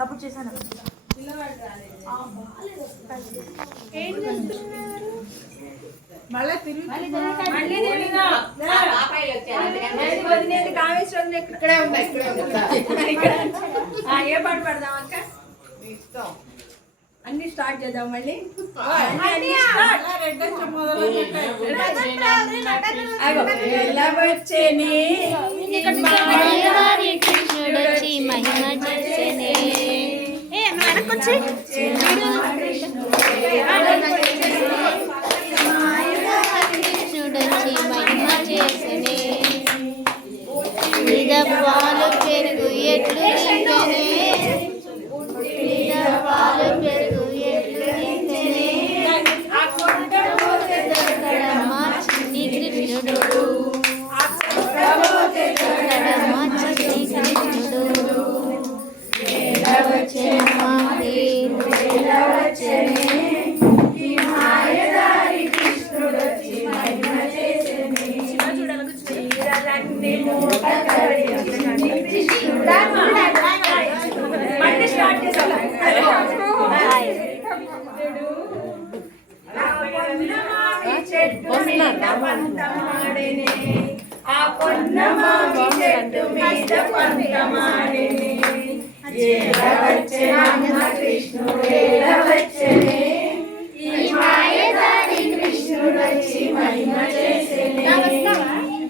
అప్పుడు చేశాను. ఏ పాట పడదాం అక్క? అన్ని స్టార్ట్ చేద్దాం మళ్ళీ. కృష్ణుడొచ్చి మహిమ చేసెనే. వెనకొచ్చి కృష్ణుడొచ్చి మహిమ చేసెనే. మీద పాలు పెరుగు ఎట్లు నింపెనే. మీద పాలు పెరుగు ఎట్లు నింపెనే. దొరకడమ్మా చిన్ని కృష్ణుడు. దొరకడమ్మా చిన్ని కృష్ణుడు. వచ్చేనమ్మా వచ్చేనే. మళ్ళీ స్టార్ట్ చేద్దాం. చెట్టు మీద పంతమాడేనే, ఆ పొన్నమావి చెట్టు మీద పంతమాడేనే. ఏలవచ్చెనమ్మ కృష్ణుడు ఏలవచ్చెనే, ఈ మాయదారి కృష్ణుడొచ్చి మహిమ చేసెనే.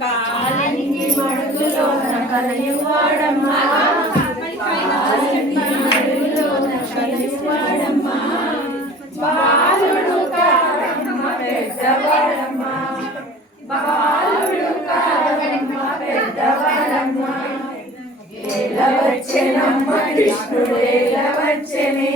కాలింగి మడుగులోన కలయువాడమ్మా, కాలింగి మడుగులోన కలయువాడమ్మా. బాలుడు కాదమ్మ పెద్దవాడమ్మ, బాలుడు కాదమ్మ పెద్దవాడమ్మ. ఏలవచ్చెనమ్మ కృష్ణుడు ఏలవచ్చెనే,